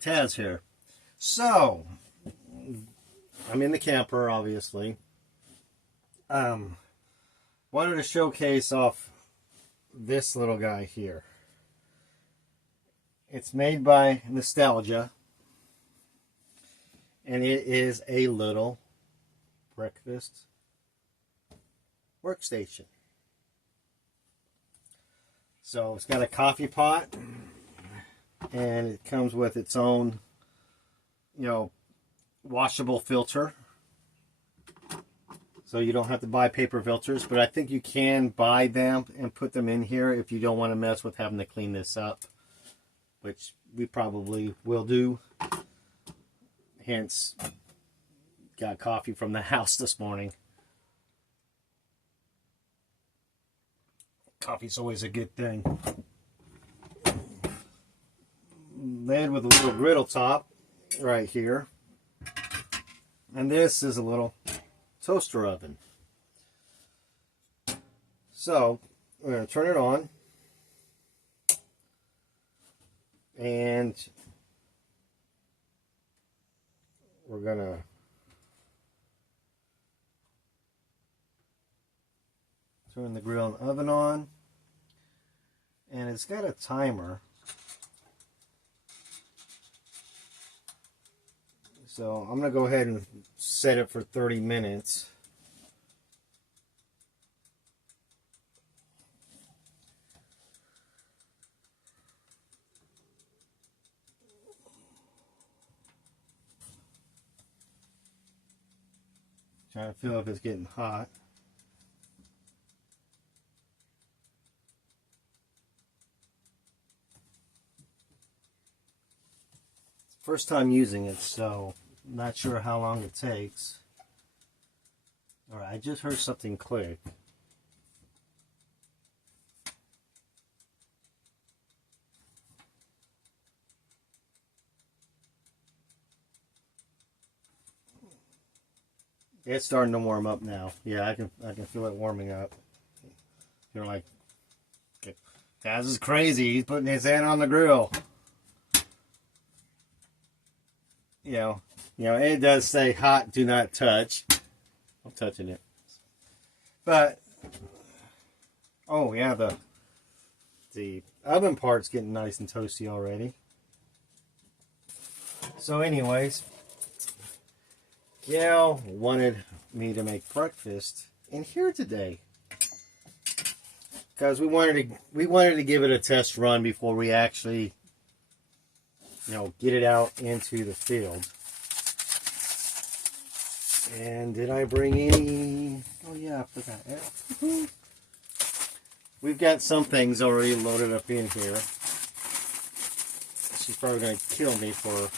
Taz here. So, I'm in the camper, obviously. Wanted to showcase off this little guy here. It's made by Nostalgia, and it is a little breakfast workstation. So it's got a coffee pot, and it comes with its own, washable filter. So you don't have to buy paper filters, but I think you can buy them and put them in here if you don't want to mess with having to clean this up, which we probably will do. Hence, got coffee from the house this morning. Coffee's always a good thing. Lid with a little griddle top right here. And this is a little toaster oven. So, we're going to turn it on. And we're going to turn the grill and oven on. And it's got a timer. So I'm going to go ahead and set it for 30 minutes. Trying to feel if it's getting hot. First time using it, so not sure how long it takes. Alright, I just heard something click. It's starting to warm up now. Yeah, I can feel it warming up. You're like, Taz is crazy. He's putting his hand on the grill. You know, it does say hot, do not touch. I'm touching it. But, oh yeah, the oven part's getting nice and toasty already. So anyways, Gail wanted me to make breakfast in here today. Because we wanted to give it a test run before we actually get it out into the field. And did I bring any? Oh yeah, I forgot it. We've got some things already loaded up in here. She's probably going to kill me for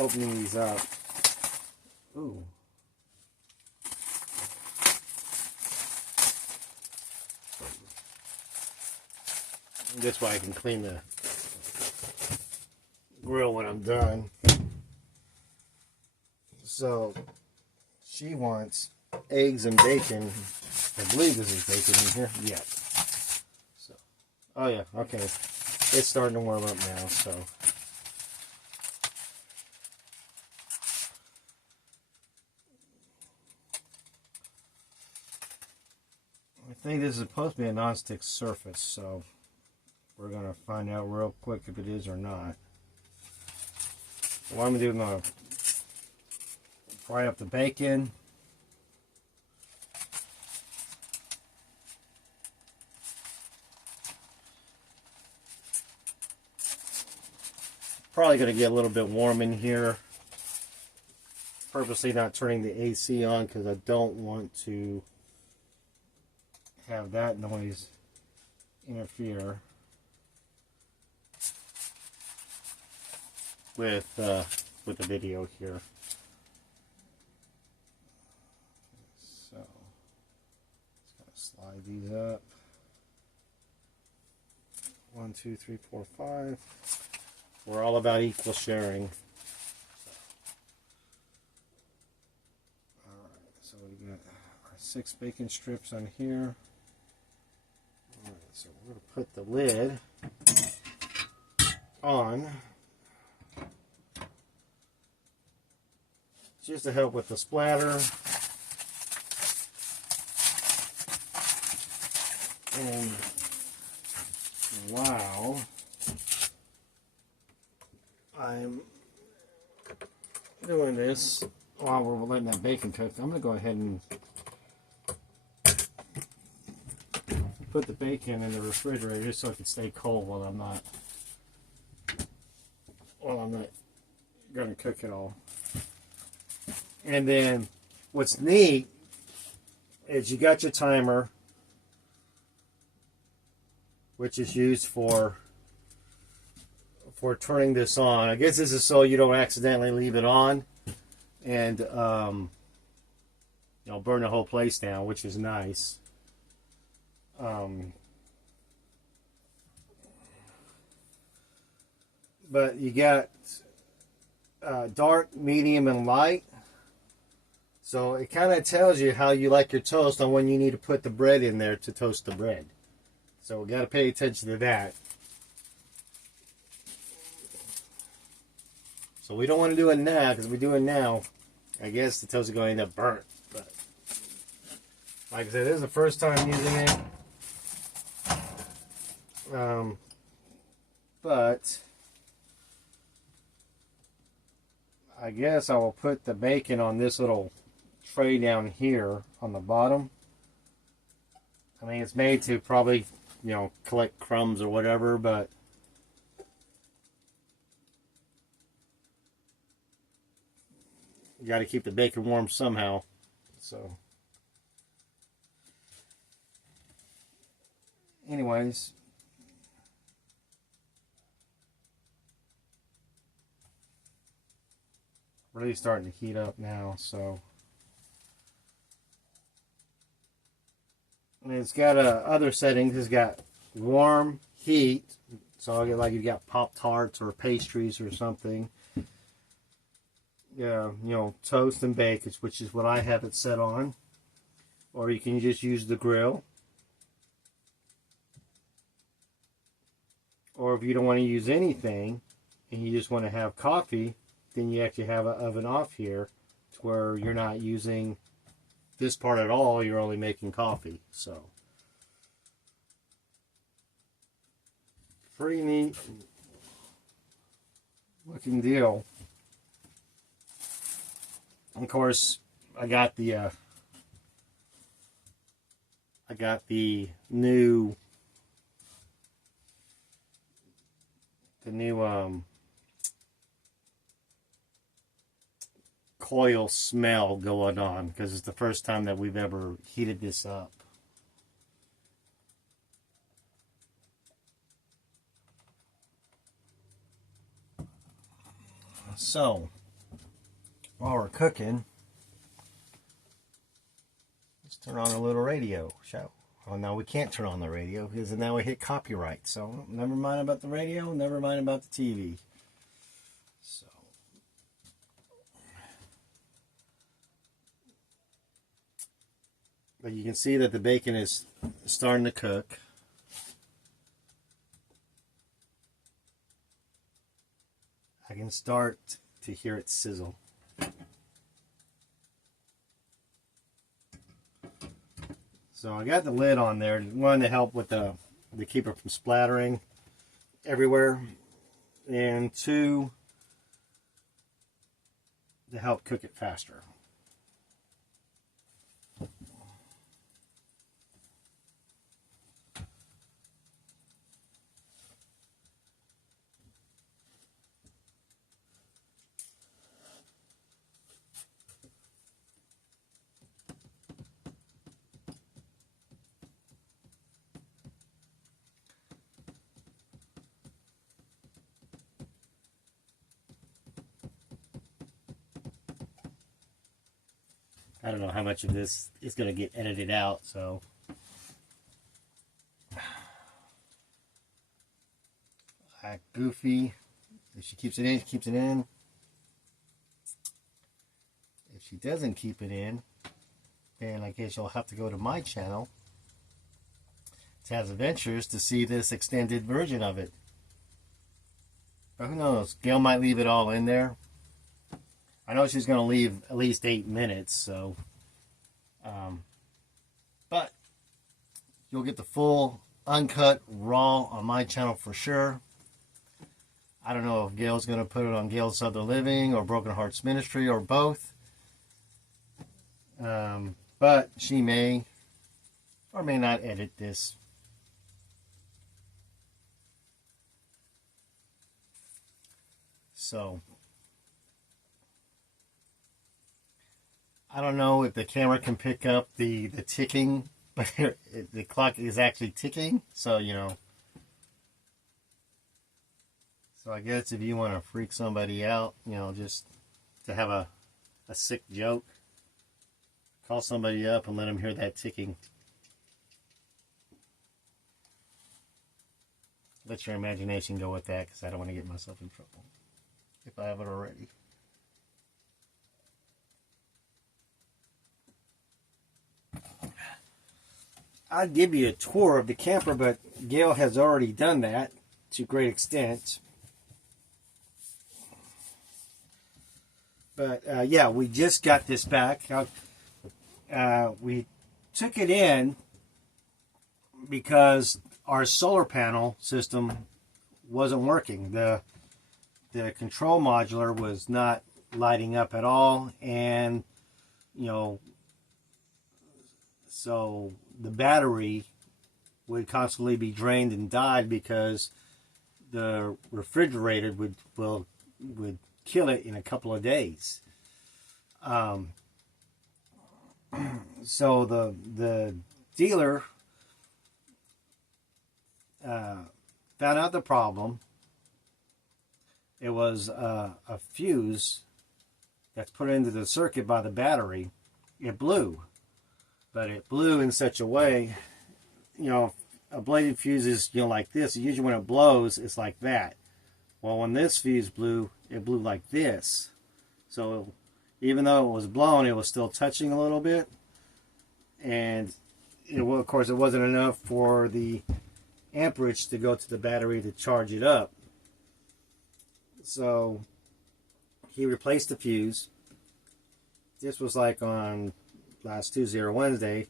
opening these up. Ooh. This way I can clean the grill when I'm done. So she wants eggs and bacon. I believe this is bacon in here. Yeah. So, oh yeah, okay. It's starting to warm up now, so. I think this is supposed to be a non-stick surface, so we're going to find out real quick if it is or not. What I'm going to do, I'm going to fry up the bacon. Probably going to get a little bit warm in here. Purposely not turning the AC on because I don't want to have that noise interfere with the video here. So just gotta slide these up. 1, 2, 3, 4, 5. We're all about equal sharing. Alright, so we got our 6 bacon strips on here. Alright, so we're going to put the lid on. just to help with the splatter. And wow, I'm doing this while we're letting that bacon cook. I'm going to go ahead and put the bacon in the refrigerator just so it can stay cold while I'm not going to cook it all. And then what's neat is you got your timer, which is used for turning this on. I guess this is so you don't accidentally leave it on and burn the whole place down, which is nice. But you got dark, medium, and light. So it kind of tells you how you like your toast on when you need to put the bread in there to toast the bread. So we got to pay attention to that. So we don't want to do it now, because if we do it now, I guess the toast is going to end up burnt. But like I said, this is the first time using it. But I guess I will put the bacon on this little tray down here on the bottom. I mean, it's made to probably, collect crumbs or whatever, but you got to keep the bacon warm somehow. So anyways, really starting to heat up now. So and it's got other settings. It's got warm, heat, so I'll get like you've got Pop-Tarts or pastries or something. Yeah, toast and bake, which is what I have it set on. Or you can just use the grill. Or if you don't want to use anything and you just want to have coffee, then you actually have an oven off here to where you're not using this part at all, you're only making coffee. So pretty neat looking deal. Of course, I got the new coil smell going on, because it's the first time that we've ever heated this up. So while we're cooking, let's turn on a little radio, shall we? Oh, no, we can't turn on the radio because now we hit copyright. So never mind about the radio, never mind about the TV. So but you can see that the bacon is starting to cook. I can start to hear it sizzle. So I got the lid on there, one to help with to keep it from splattering everywhere, and two to help cook it faster. I don't know how much of this is going to get edited out, so. Goofy. If she keeps it in, she keeps it in. If she doesn't keep it in, then I guess you'll have to go to my channel, Taz Adventures, to see this extended version of it. But who knows? Gail might leave it all in there. I know she's going to leave at least 8 minutes, so, but you'll get the full uncut raw on my channel for sure. I don't know if Gail's going to put it on Gail's Southern Living or Broken Hearts Ministry or both, but she may or may not edit this. So I don't know if the camera can pick up the ticking, but the clock is actually ticking. So, you know. So I guess if you want to freak somebody out, you know, just to have a sick joke, call somebody up and let them hear that ticking. Let your imagination go with that, because I don't want to get myself in trouble if I haven't already. I'll give you a tour of the camper, but Gail has already done that to a great extent. But yeah, we just got this back. We took it in because our solar panel system wasn't working. The control modular was not lighting up at all, and you know, so the battery would constantly be drained and died because the refrigerator would kill it in a couple of days. So the dealer found out the problem. It was a fuse that's put into the circuit by the battery. It blew, but it blew in such a way, you know, a bladed fuse is, you know, like this. Usually when it blows, it's like that. Well, when this fuse blew, it blew like this. So even though it was blown, it was still touching a little bit. And of course, it wasn't enough for the amperage to go to the battery to charge it up. So he replaced the fuse. This was like on last Tuesday or Wednesday.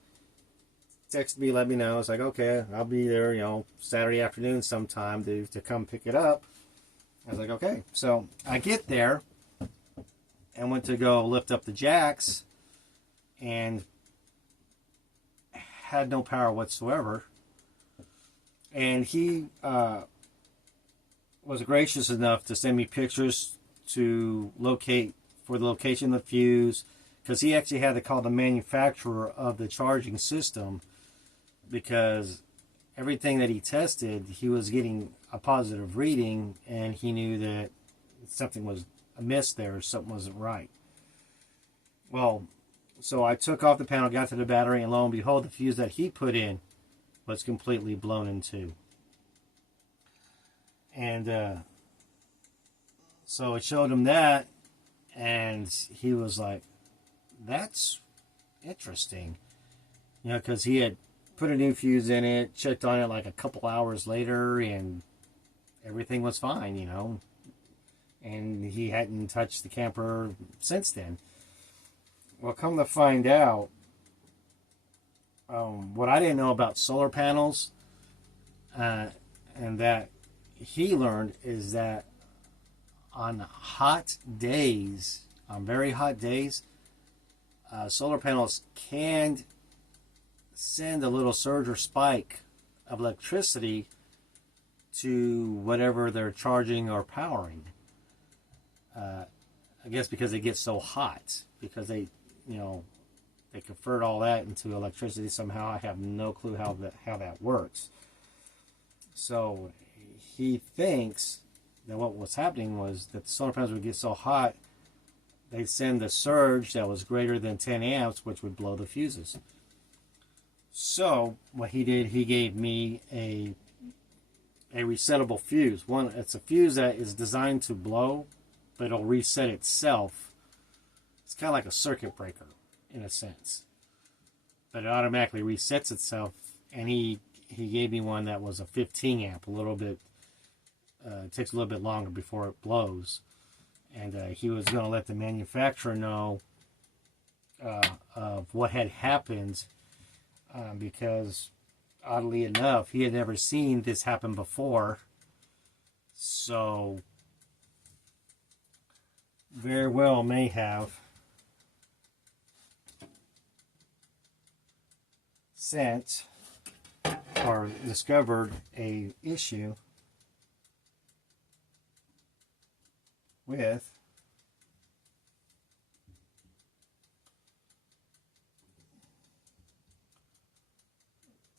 Texted me, let me know. It's like, okay, I'll be there, you know, Saturday afternoon sometime to come pick it up. I was like, okay. So I get there and went to go lift up the jacks and had no power whatsoever. And he was gracious enough to send me pictures to locate for the location of the fuse, because he actually had to call the manufacturer of the charging system, because everything that he tested, he was getting a positive reading, and he knew that something was amiss there, something wasn't right. Well, so I took off the panel, got to the battery, and lo and behold, the fuse that he put in was completely blown in two. And so it showed him that, and he was like, that's interesting. You know, because he had put a new fuse in it, checked on it like a couple hours later, and everything was fine, you know. And he hadn't touched the camper since then. Well, come to find out, what I didn't know about solar panels, and that he learned, is that on hot days, on very hot days, solar panels can send a little surge or spike of electricity to whatever they're charging or powering. I guess because they get so hot, because they, you know, they convert all that into electricity somehow. I have no clue how that works. So he thinks that what was happening was that the solar panels would get so hot, they'd send a surge that was greater than 10 amps, which would blow the fuses. So what he did, he gave me a resettable fuse. It's a fuse that is designed to blow, but it'll reset itself. It's kind of like a circuit breaker in a sense, but it automatically resets itself. And he gave me one that was a 15 amp, a little bit. It takes a little bit longer before it blows, and he was going to let the manufacturer know of what had happened, because oddly enough, he had never seen this happen before. So very well may have sent or discovered a issue with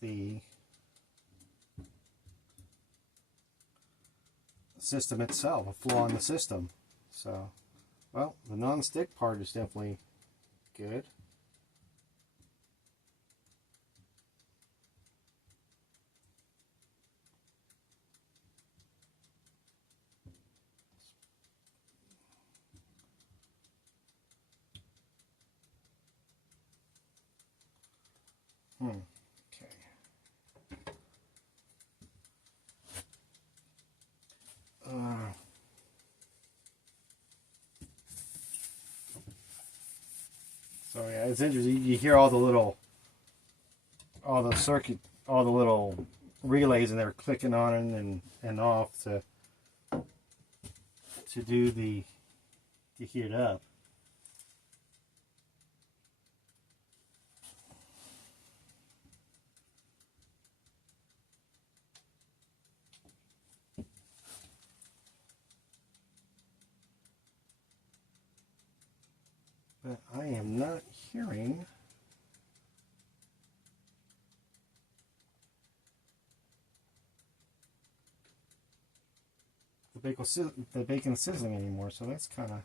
the system itself, a flaw in the system. So, well, the non-stick part is definitely good. Okay. So yeah, it's interesting. You hear all the little, all the circuit, all the little relays, and they're clicking on and off to do the to heat it up. But I am not hearing the bacon sizzling anymore, so that's kind of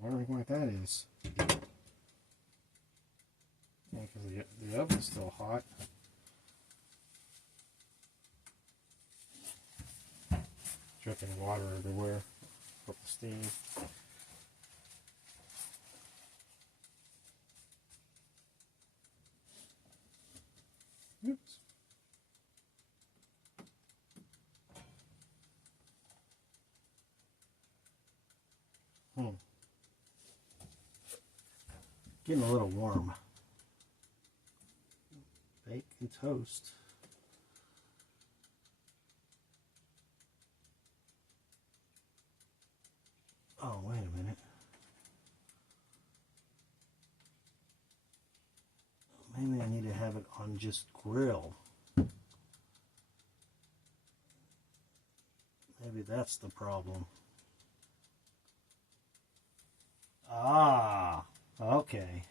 wondering what that is. Yeah, because the oven's still hot. Dripping water everywhere from the steam. Oops. Getting a little warm. Bacon toast. Oh, wait a minute. Maybe I need to have it on just grill. Maybe that's the problem. Ah, okay.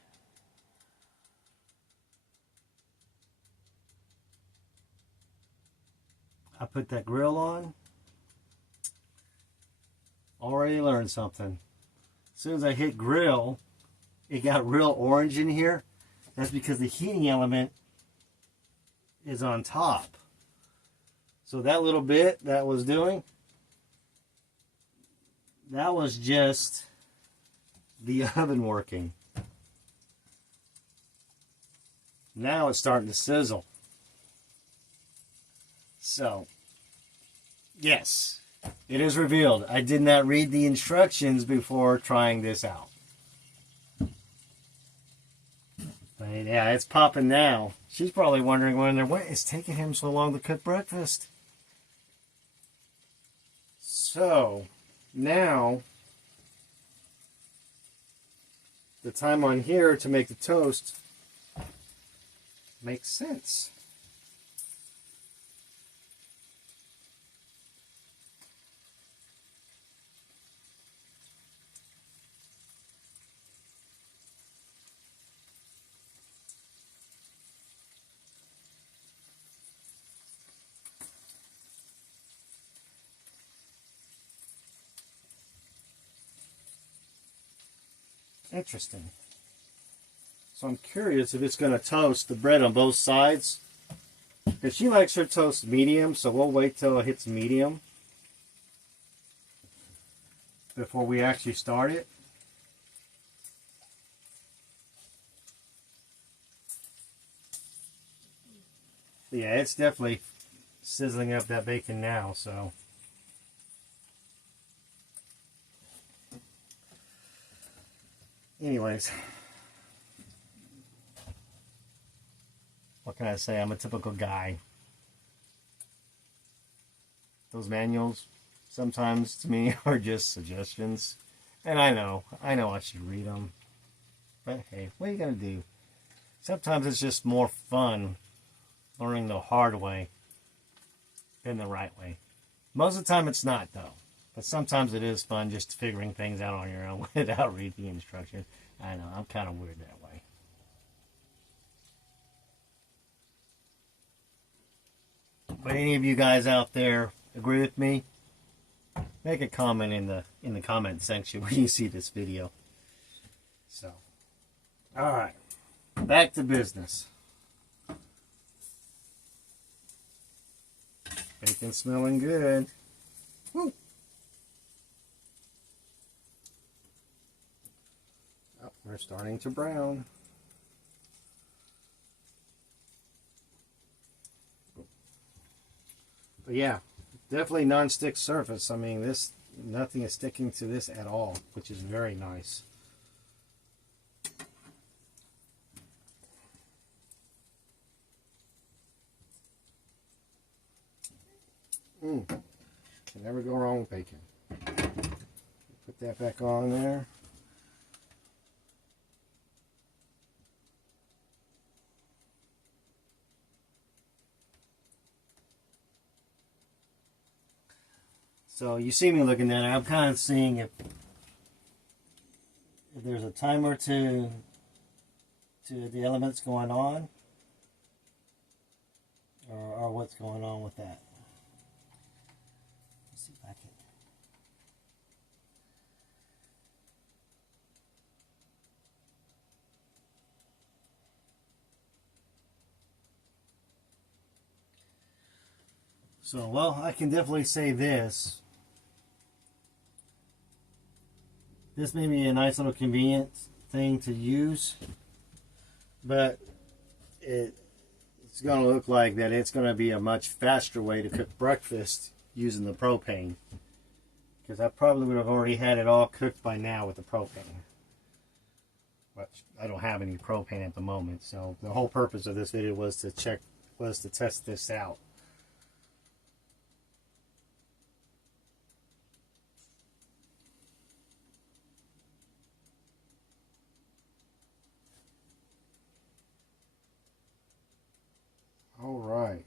I put that grill on. Already learned something. As soon as I hit grill, it got real orange in here. That's because the heating element is on top. So that little bit that was doing, that was just the oven working. Now it's starting to sizzle. So, yes, it is revealed. I did not read the instructions before trying this out. But yeah, it's popping now. She's probably wondering what is taking him so long to cook breakfast. So, now, the time on here to make the toast makes sense. Interesting. So I'm curious if it's going to toast the bread on both sides. Because she likes her toast medium, so we'll wait till it hits medium before we actually start it. Yeah, it's definitely sizzling up that bacon now, so. Anyways. What can I say? I'm a typical guy. Those manuals, sometimes to me, are just suggestions. And I know I should read them. But hey, what are you going to do? Sometimes it's just more fun learning the hard way than the right way. Most of the time it's not, though. But sometimes it is fun just figuring things out on your own without reading instructions. I know, I'm kind of weird that way. But any of you guys out there agree with me? Make a comment in the comment section when you see this video. So, all right, back to business. Bacon smelling good. Woo. Oh, we're starting to brown. But yeah, definitely non-stick surface. I mean, nothing is sticking to this at all, which is very nice. Can never go wrong with bacon. Put that back on there. So you see me looking at it. I'm kind of seeing if there's a timer to the elements going on, or what's going on with that. Let's see if I can. So, well, I can definitely say this. This may be a nice little convenient thing to use, but it's going to look like that it's going to be a much faster way to cook breakfast using the propane. Because I probably would have already had it all cooked by now with the propane. But I don't have any propane at the moment, so the whole purpose of this video was to test this out. All right.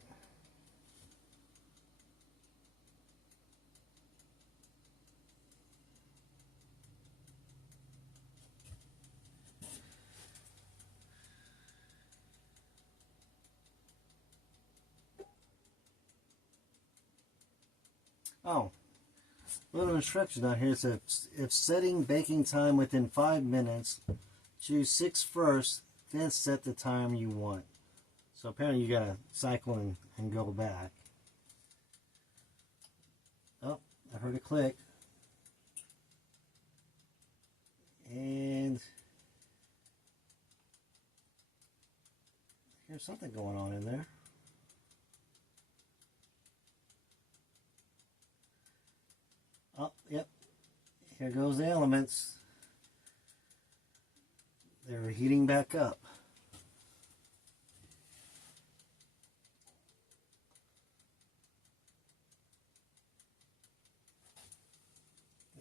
Oh, little instruction out here says if setting baking time within 5 minutes, choose 6 first, then set the time you want. So apparently you gotta cycle and go back. Oh, I heard a click. And here's something going on in there. Oh, yep. Here goes the elements. They're heating back up.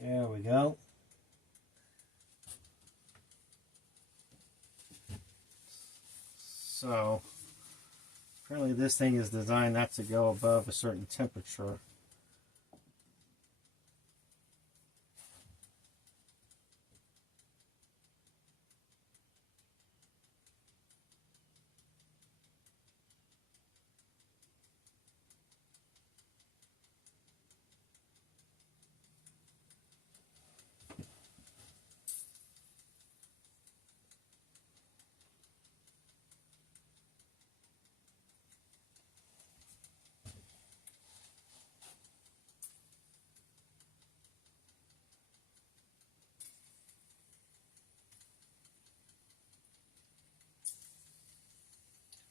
There we go. So, apparently this thing is designed not to go above a certain temperature.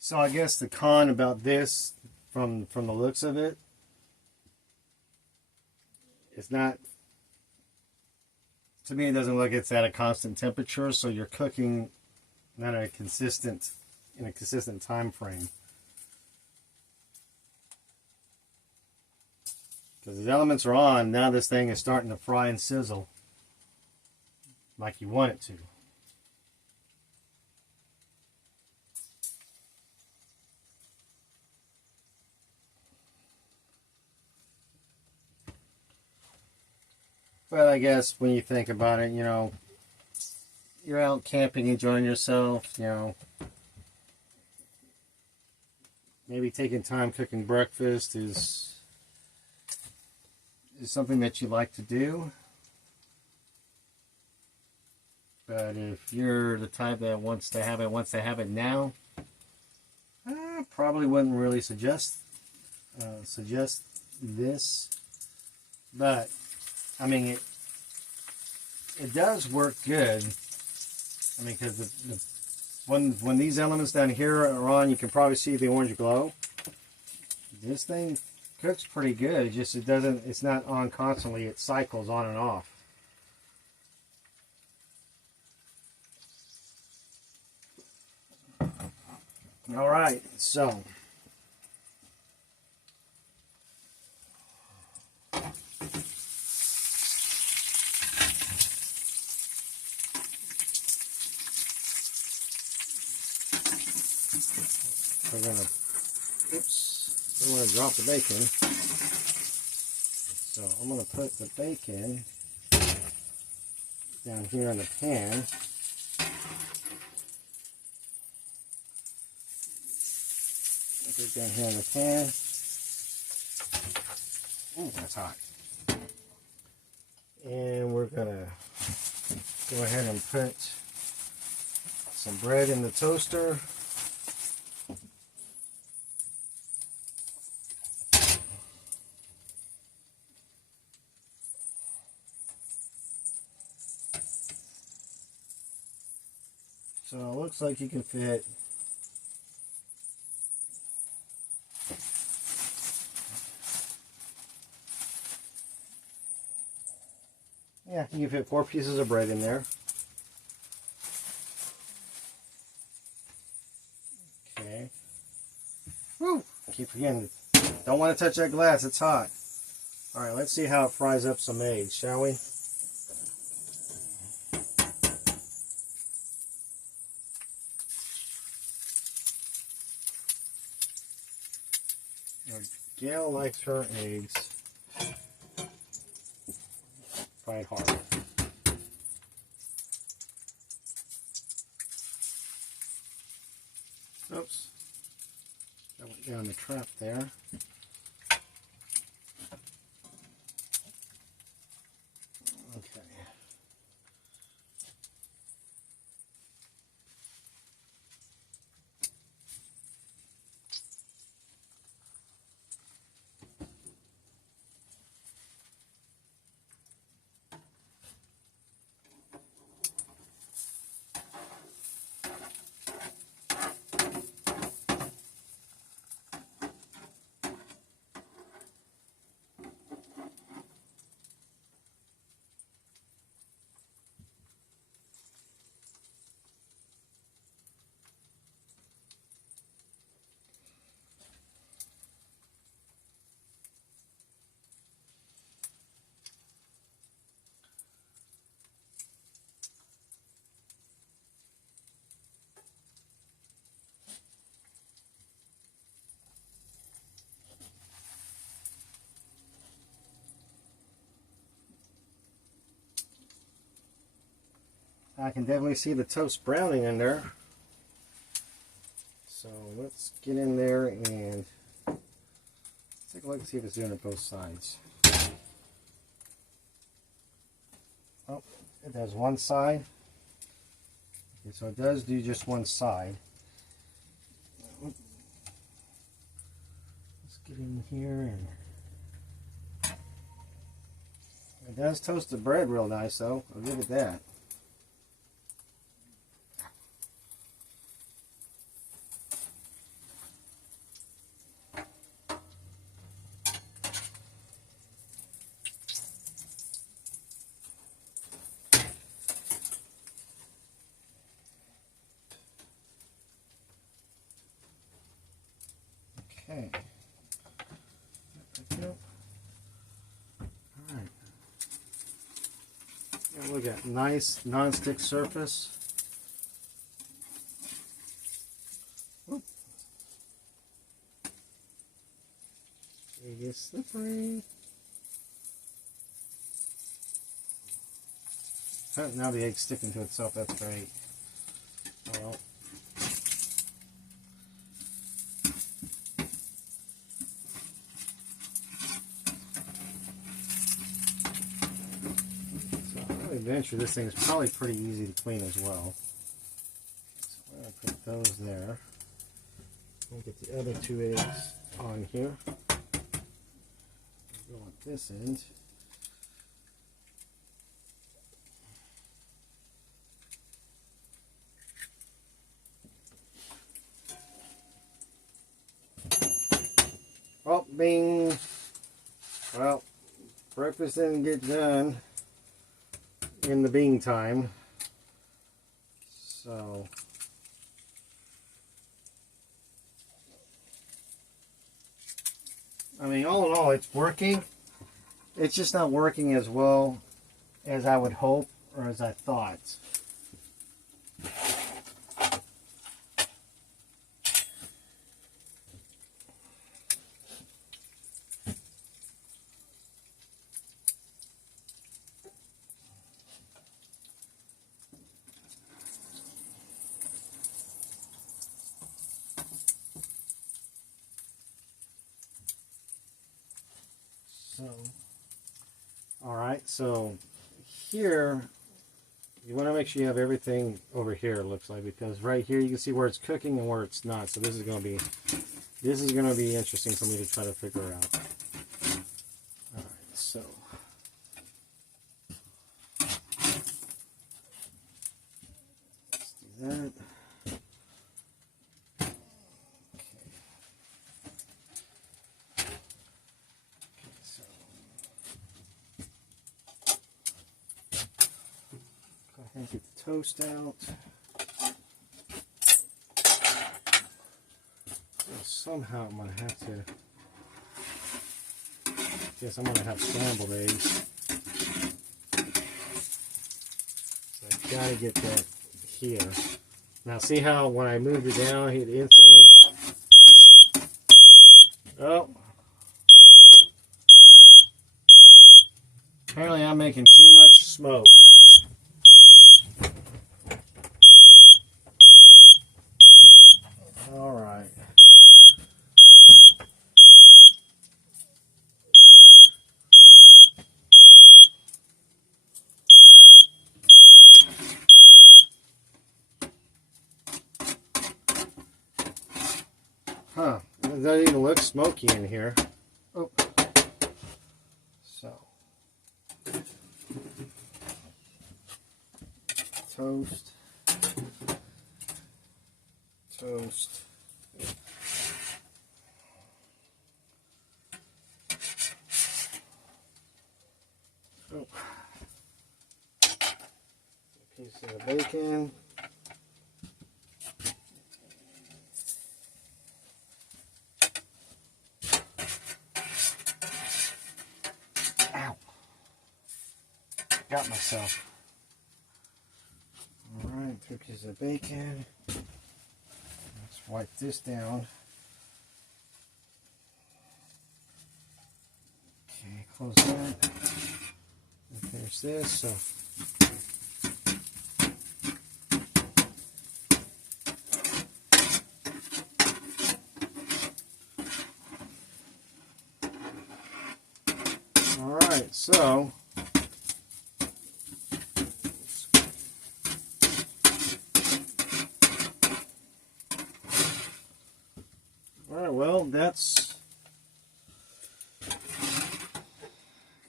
So I guess the con about this, from the looks of it, it's not, to me it doesn't look it's at a constant temperature, so you're cooking not a consistent, in a consistent time frame. Because the elements are on, now this thing is starting to fry and sizzle like you want it to. But I guess when you think about it, you know, you're out camping, enjoying yourself, you know, maybe taking time cooking breakfast is something that you like to do. But if you're the type that wants to have it now, I probably wouldn't really suggest this. But I mean, it does work good. I mean, because when these elements down here are on, you can probably see the orange glow. This thing cooks pretty good. Just it's not on constantly. It cycles on and off. All right, so we're gonna, oops, don't want to drop the bacon. So I'm gonna put the bacon down here in the pan. Put it down here in the pan. Ooh, that's hot. And we're gonna go ahead and put some bread in the toaster. So it looks like you can fit you can fit 4 pieces of bread in there. Okay. Woo! I keep forgetting. Don't want to touch that glass. It's hot. All right, let's see how it fries up some eggs, shall we? Gail likes her eggs fried hard. Oops. That went down the trap there. Okay. I can definitely see the toast browning in there. So let's get in there and take a look and see if it's doing it both sides. Oh, it does one side. Okay, so it does do just one side. Let's get in here and it does toast the bread real nice though. I'll give it that. Okay. All right. And look at nice non-stick surface. Oop. It gets slippery. Now the egg's sticking to itself. That's great. Well. Venture, this thing is probably pretty easy to clean as well. So I'm going to put those there. We'll get the other 2 eggs on here. Go on this end. Oh, bing! Well, breakfast didn't get done in the bean time, so I mean, all in all, it's working. It's just not working as well as I would hope or as I thought. So, all right, so here you want to make sure you have everything over here, it looks like, because right here you can see where it's cooking and where it's not. So this is going to be interesting for me to try to figure out. All right, so let's do that. And get the toast out. So somehow I'm going to have to, guess I'm going to have scrambled eggs. So I've got to get that here. Now see how when I moved it down, it instantly, oh. Apparently I'm making too much smoke. Alright. Huh. It doesn't even look smoky in here. Oh. So. Toast. Toast. Oh. A piece of the bacon. Ow. Got myself. Alright, 2 pieces of bacon. Let's wipe this down. Okay, close that. And finish this. So alright, so alright, well, that's,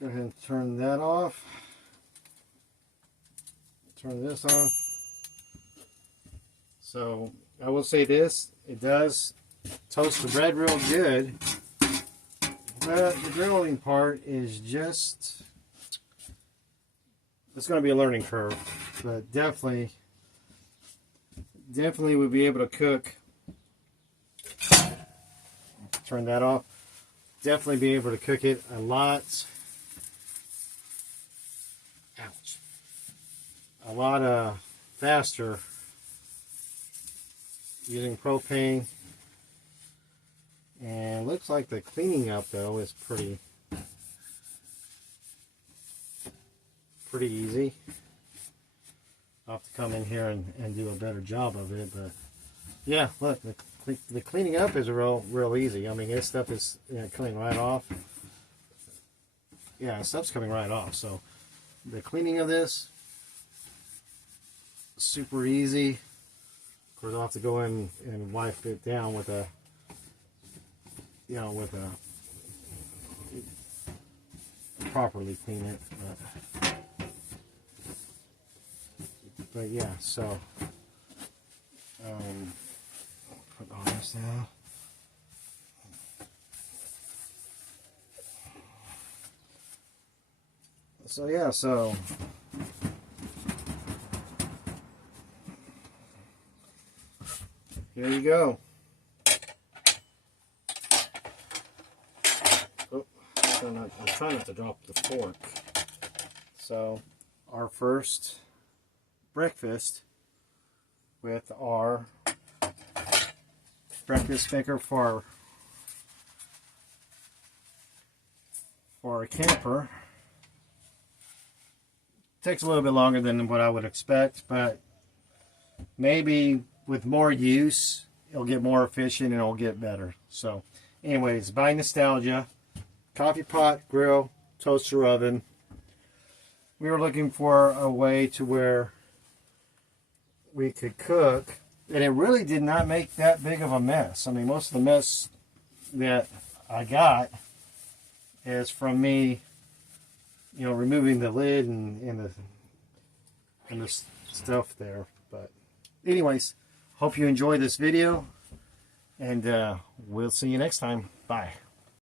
go ahead and turn that off. Turn this off. So I will say this, it does toast the bread real good, but the grilling part is just, it's going to be a learning curve, but definitely would be able to cook turn that off. Definitely be able to cook it a lot. Ouch. A lot faster using propane. And looks like the cleaning up though is pretty easy. I'll have to come in here and do a better job of it, but yeah, look, the cleaning up is real easy. I mean, this stuff is coming right off. Yeah, stuff's coming right off. So the cleaning of this, super easy. Of course, I'll have to go in and wipe it down with a, properly clean it. But yeah, so put all this down. So yeah, so here you go. Oh, I'm trying not to drop the fork. So our first breakfast with our breakfast maker for a camper. Takes a little bit longer than what I would expect, but maybe with more use it'll get more efficient and it'll get better. So anyways, by Nostalgia, coffee pot, grill, toaster oven. We were looking for a way to where we could cook, and it really did not make that big of a mess. I mean, most of the mess that I got is from me, removing the lid and the stuff there. But anyways, hope you enjoyed this video, and we'll see you next time. Bye.